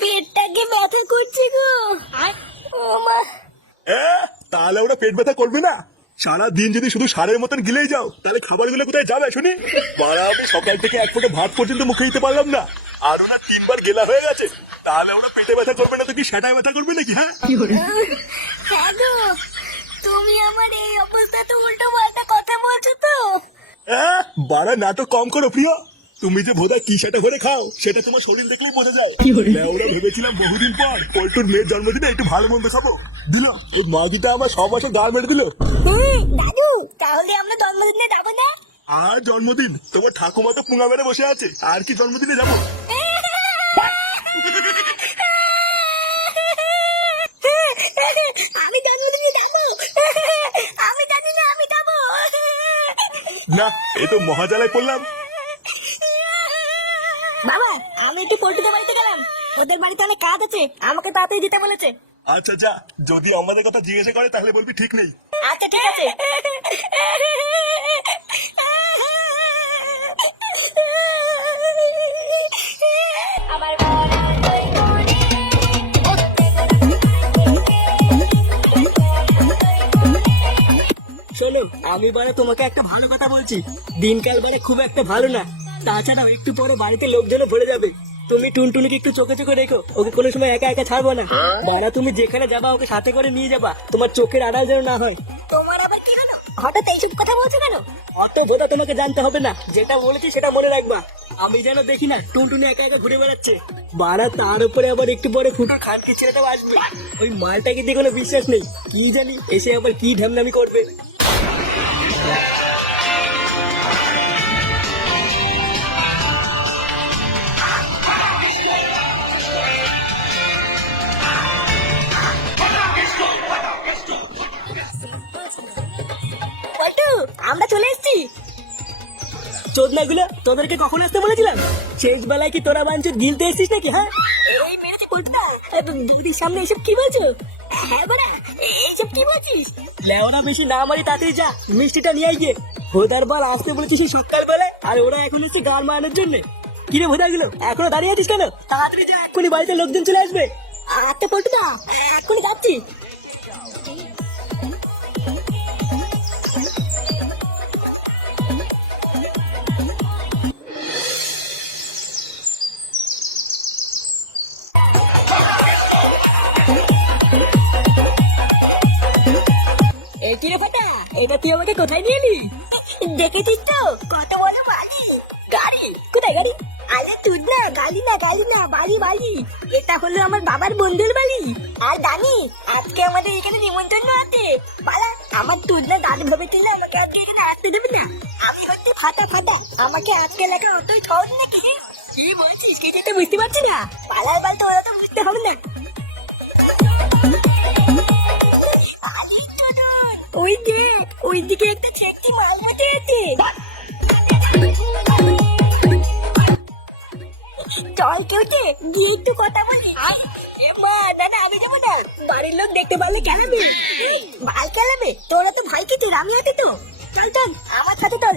পেটটাকে ব্যথা করছে গো। ও মা। তাহলে ওরা পেট ব্যথা করবে না? সারা দিন যদি শুধু সারের মতন গিলেই যাও তাহলে খাবারগুলো কোথায় যাবে শুনি? আমি সকাল থেকে এক ফোঁটা ভাত পর্যন্ত মুখে দিতে পারলাম না। আর ওরা তিনবার গেলা হয়ে গেছে। তাহলে ওরা পেটে ব্যথা করবে না তো কি সেটাই ব্যথা করবে নাকি হ্যাঁ? হ্যাঁ গো তুমি আমার এই অবস্থাতে উল্টো পাল্টা কথা বলছো তো। হ্যাঁ বাড়া নাটক কম করো প্রিয়। তুমি যে ভোদা কি সেটা ভরে খাও সেটা তোমার শরীর দেখলেই বোঝা যায়। ওরা ভেবেছিলাম বহুদিন পর পল্টুর মেয়ের জন্মদিনে একটু ভালো মন্দ খাব। দিল এই মাগিটা আমার সব মাসে গাল মেরে দিল। দাদু তাহলে আমরা জন্মদিনে যাব না? আর জন্মদিন তোমার ঠাকুমা তো পুঙ্গা মেরে বসে আছে আর কি জন্মদিনে যাব। না এ তো মহাজালায় পড়লাম। বাবা আমি একটু পোল্ট্রিদের বাড়িতে গেলাম। ওদের বাড়িতে অনেক কাজ আছে। আমাকে তাড়াতাড়ি দিতে বলেছে। আচ্ছা যা যদি আমাদের কথা জিজ্ঞাসা করে তাহলে বলবি ঠিক নেই। আচ্ছা ঠিক আছে। শোনো আমি বারে তোমাকে একটা ভালো কথা বলছি। দিনকাল বারে খুব একটা ভালো না। তাছাড়াও একটু পরে বাড়িতে লোকজনও ভরে যাবে। তুমি টুনটুনিকে একটু চোখে চোখে রেখো ওকে কোনো সময় একা একা ছাড়বো না। বারা তুমি যেখানে যাবা ওকে সাথে করে নিয়ে যাবা তোমার চোখের আড়াল যেন না হয়। তোমার আবার কি হলো? হঠাৎ এইসব কথা বলছো কেন? অত বোধা তোমাকে জানতে হবে না যেটা বলেছি সেটা মনে রাখবা। আমি যেন দেখি না টুনটুনি একা একা ঘুরে বেড়াচ্ছে। বাড়া তার উপরে আবার একটু পরে ফুটোর খানকে ছেড়েটাও আসবে। ওই মালটাকে দিয়ে কোনো বিশ্বাস নেই কি জানি এসে আবার কি ঢ্যামনামি করবে। আমরা চলে এসেছি। চোদনাগুলো তোদেরকে কখন আসতে বলেছিলাম? শেষ বেলায় কি তোরা বাঞ্চুর গিলতে এসেছিস নাকি হ্যাঁ? দিদির সামনে এসব কি বলছো? হ্যাঁ বাড়া এইসব কি বলছিস? লেওরা বেশি না মারি তাড়াতাড়ি যা মিষ্টিটা নিয়ে গিয়ে। ভোদার বার আসতে বলেছিস সকাল বেলা আর ওরা এখন এসে গান মারানোর জন্য। কিরে ভোদাগুলো এখনও দাঁড়িয়ে আছিস কেন? তাড়াতাড়ি যা এক্ষুনি বাড়িতে লোকজন চলে আসবে। আচ্ছা পল্টুদা এক্ষুনি যাচ্ছি। কিরে ফাটা এটা তুই আমাকে কোথায় নিয়ে এলি? দেখেছিস তো? কত বড় বাড়ি গাড়ি? কোথায় গাড়ি? আরে তুই না গাড়ি না গাড়ি না বাড়ি বাড়ি এটা হলো আমার বাবার বন্ধুর বালি। আর জানি আজকে আমাদের এখানে নিমন্ত্রণ আছে। পালা আমার তুই না গাড়ি ভাবে কিনলে আমাকে আজকে এখানে আসতে দেবে না। আমি হচ্ছে ফাটা ফাটা। আমাকে আজকে লেখা অতই সহজ নাকি? কি বলছিস? কিছু তো বুঝতে পারছি না। পালার বাল তো ওরা তো বুঝতে হবে না। ওই যে ওই দিকে একটা ছেকটি মাল বেঁচে আছে চল কেউটে গিয়ে একটু কথা বলি। মা দাদা আমি যাব না। বাড়ির লোক দেখতে পারলে কেলাবে ভালো কেলাবে তোরা তো ভাই কি তোর, আমি আছি তো। চল চল, আমার সাথে চল।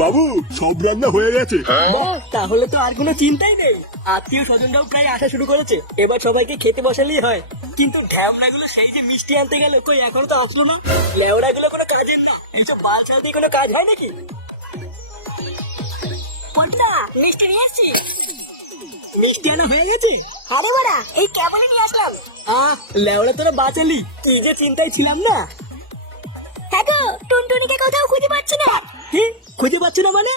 বাবু সব রান্না হয়ে গেছে। বাহ, তাহলে তো আর কোনো চিন্তাই নেই। আত্মীয় স্বজনরাও প্রায় আসা শুরু করেছে। এবার সবাইকে খেতে বসালেই হয়। কিন্তু ঢ্যামনাগুলো সেই যে মিষ্টি আনতে গেল কই এখনও তো আসলো না? লেওড়াগুলো কোনো কাজের না। এইসব বাচ্চা দিয়ে কোনো কাজ হয় নাকি? মিষ্টি নিয়ে এসছি মিষ্টি আনা হয়ে গেছে? আরে বাড়া এই কেবলই নিয়ে আসলাম। আহ লেওড়া তোরা বাঁচালি। কি যে চিন্তায় ছিলাম না। হ্যাঁ গো টুনটুনিকে কোথাও খুঁজে পাচ্ছি না। হি, খুঁজে পাচ্ছ না মানে?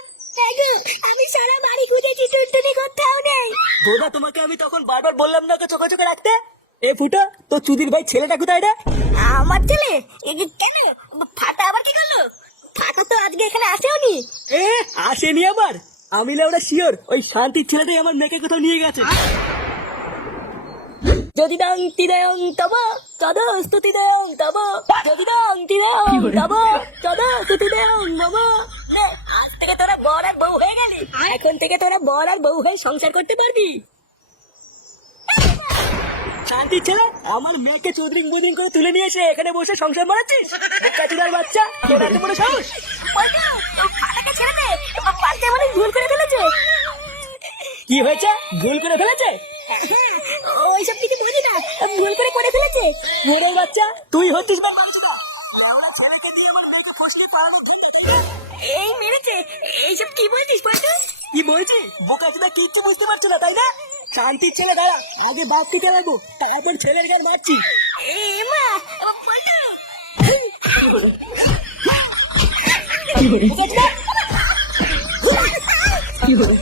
আমি সারা বাড়ি খুঁজেছি টুনটুনি কোথাও নেই। বোধা তোমাকে আমি তখন বারবার বললাম না ওকে চোখে চোখে রাখতে। এ ফুটো তো চুদির ভাই ছেলেটা কোথায় রে? আমার ছেলে? কেন? ফাটা আবার কি করল? ফাটা তো আজকে এখানে আসেওনি। এ আসেনি আবার? আমি না ওরা শিওর ওই শান্তির ছেলেটাই আমার মেয়েকে কোথাও নিয়ে গেছে। যদি ডং তিরং তব তদ স্তুতি দেং তব যদি ডং তিরং তব তদ স্তুতি দেং মম। এখন থেকে তোরা বর আর বউ হয়ে সংসার করতে পারবি। শান্তির ছেলে আমার মেয়েকে চৌধুরী বুদিন করে তুলে নিয়ে এসে এখানে বসে সংসার মারাচ্ছিস? কাজুদার বাচ্চা তোর এত বড় সাহস? ছেড়ে দে পাল্টে মানে ভুল করে ফেলেছে। কি হয়েছে? ভুল করে ফেলেছে? ওইসব কিছু বুঝি না ভুল করে করে ফেলেছে। ওরে বাচ্চা তুই হচ্ছিস না এই মেরেছে এইসব কি বলছিস বলতো? কি বলছি? বোকা চোদা কিচ্ছু বুঝতে পারছ না তাই না? শান্তির ছেলে দাঁড়া আগে বাস দিতে লাগবো তারপর ছেলের গান মারছি। এ মা! কি হলো?